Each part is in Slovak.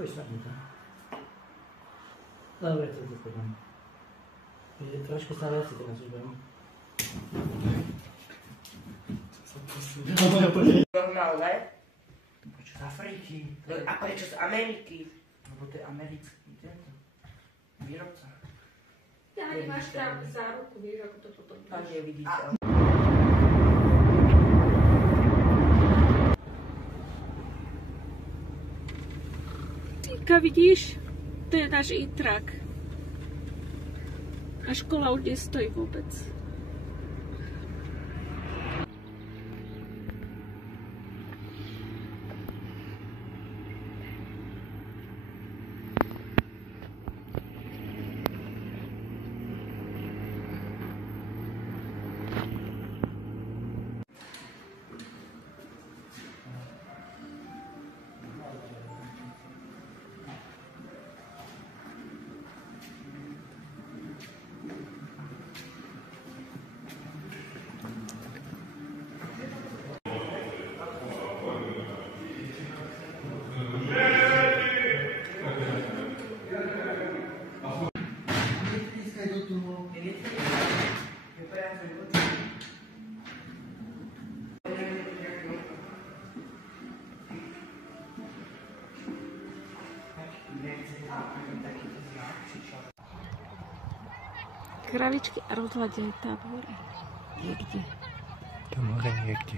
Pojď sadni to. Dobre, to podám. Trošku sa viac teraz už budem. Normálne? Prečo z Afriky? A prečo z Ameriky? Lebo to je americký tento výrobca. Ty ani máš tam záruku, vieš, ako to potom Tam je vidíte. Týka, vidíš? To je náš intrak. A škola už nestojí vôbec. Kravičky a rozladený tábor. Niekde. Tam hore niekde.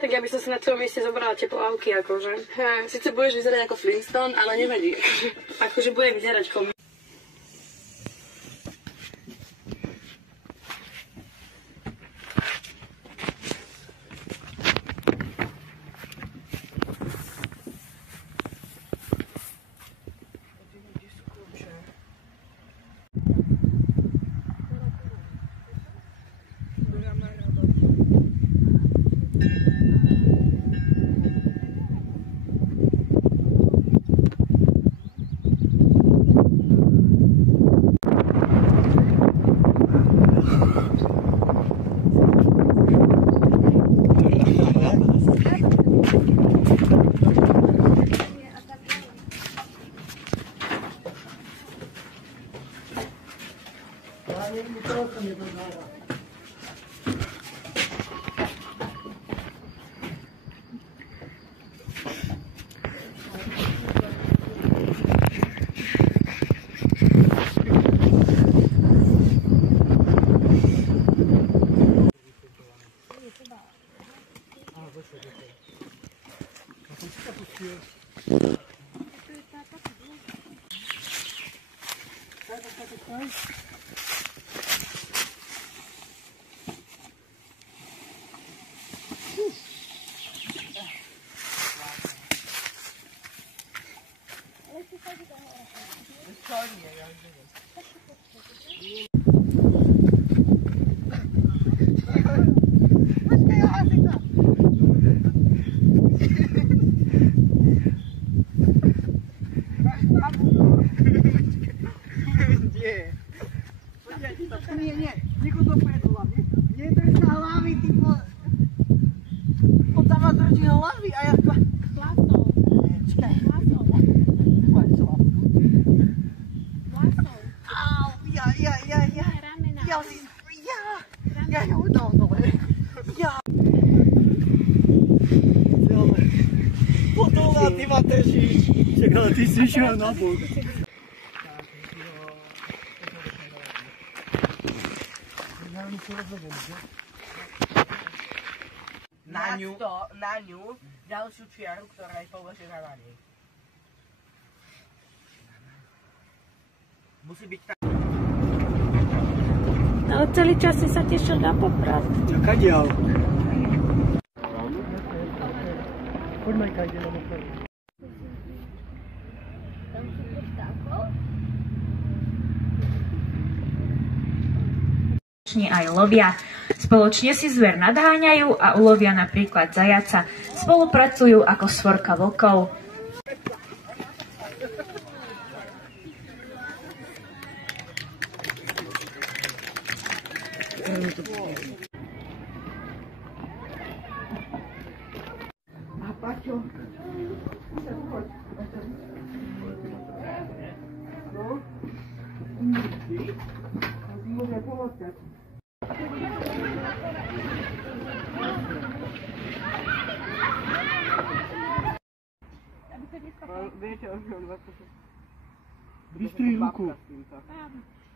Tak ja by som sa na tvojom mieste zobrala teplovky, akože. Sice budeš vyzerať ako Flintstone, ale nevadí. Akože bude vyzerať komu. Nie, niko dopredu hlavy. Nie, to je na hlavy, ty vole. On tam ma drží hlavy a ja... Vlasov. Čakaj. Vlasov. Vlasov. Vlasov. Au, ja. Ramena. Ja ho dal dole. Ja. Potom na ty ma držíš. Čak, ale ty si išiel na bok. Na ňu ďalšiu čiaru, ktorá je položená na nej. Musí byť tak. No celý čas si sa tešil na Poprad. Kadiaľ? Poďme kadiaľ na Poprad. Tam sú to vtákov? Aj lovia. Spoločne si zver nadháňajú a ulovia napríklad zajaca. Spolupracujú ako svorka vlkov. zatiaľ už mám 26. Vystrih ruku.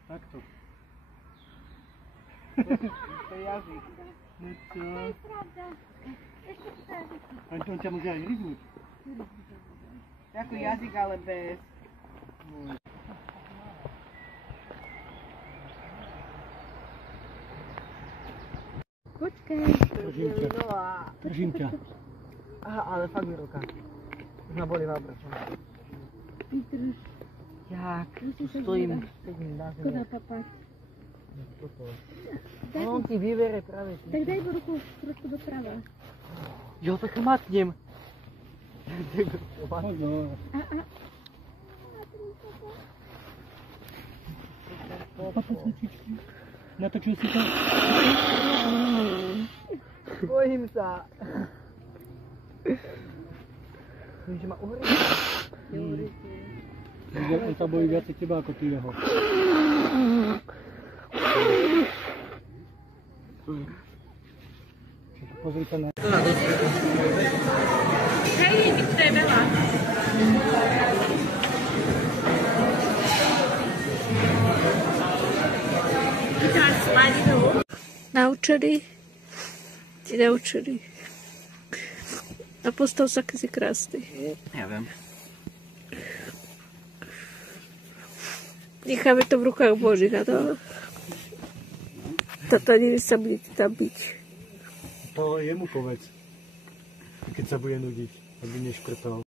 Takto. To je jazyk. No čo? On ťa môže aj hryznúť. Ako jazyk, ale bez. Počkaj. Držím ťa. Aha, ale fakt mi ruka. Už ma boli vábračom. Vydrž. Jak? Stojím. Sedím na zemi. Koda papať. Toto. On ti vybere práve. Tak daj ruku trošku doprava. Jo, tak matnem. Pozor. Natočil si to? Bojím sa. Vím, že ma uhryzie. On sa bojí viacej teba ako ty jeho. Pozri sa na... Hej, to je veľa. Vytáš sladinu. Naučený. Ti naučený. A postav sa, keď si krásny. Ja viem. Necháme to v rukách Božích, a to... Toto ani sa budete tam byť. To jemu povedz. Keď sa bude nudiť, aby neškrtol.